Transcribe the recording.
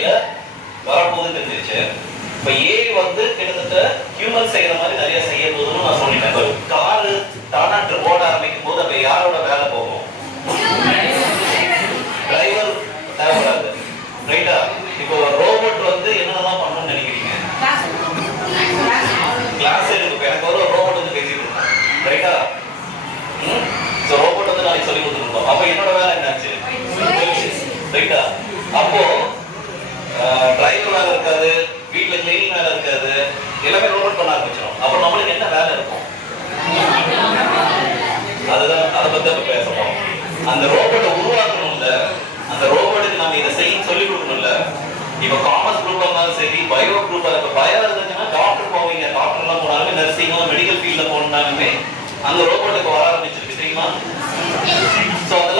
வாழ்க்கையில வரப்போகுதுன்னு தெரிஞ்சிருச்சு. இப்ப ஏஐ வந்து கிட்டத்தட்ட ஹியூமன் செய்யற மாதிரி நிறைய செய்ய போகுதுன்னு நான் சொல்லிட்டேன். இப்போ காரு தானா ஓட ஆரம்பிக்கும் போது அப்ப யாரோட வேலை போகும்? டிரைவர் தேவைப்படாது, ரைட்டா? இப்போ ரோபோட் வந்து என்னென்னலாம் பண்ணணும்னு நினைக்கிறீங்க? கிளாஸ் எடுக்கும். எனக்கு ஒரு ரோபோட் வந்து பேசிட்டு இருக்கோம், ரைட்டா? ஸோ ரோபோட் வந்து நாளைக்கு சொல்லி கொடுத்துருக்கோம். அப்போ என்னோட வேலை என்னாச்சு? ரைட்டா? அப்போ டிரைவர் வேலை இருக்காது, வீட்டுல கிளீனிங் வேலை இருக்காது, எல்லாமே ரோபோட் பண்ண ஆரம்பிச்சிடும். அப்போ நம்மளுக்கு என்ன வேலை இருக்கும்? அதுதான், அதை பத்தி நம்ம பேச போறோம். அந்த ரோபோட்டை உருவாக்கணும்ல, அந்த ரோபோட்டுக்கு நம்ம இதை செய்ய சொல்லி கொடுக்கணும்ல. இப்ப காமர்ஸ் குரூப்பா இருந்தாலும் சரி, பயோ குரூப்பா, இப்ப பயோ இருந்துச்சுன்னா டாக்டர் போவீங்க, டாக்டர் எல்லாம் போனாலுமே, நர்சிங்கோ மெடிக்கல் ஃபீல்ட்ல போனாலுமே அந்த ரோபோட்டுக்கு வர ஆரம்பிச்சிருக்கு, தெரியுமா? ஸோ அதெல்லாம்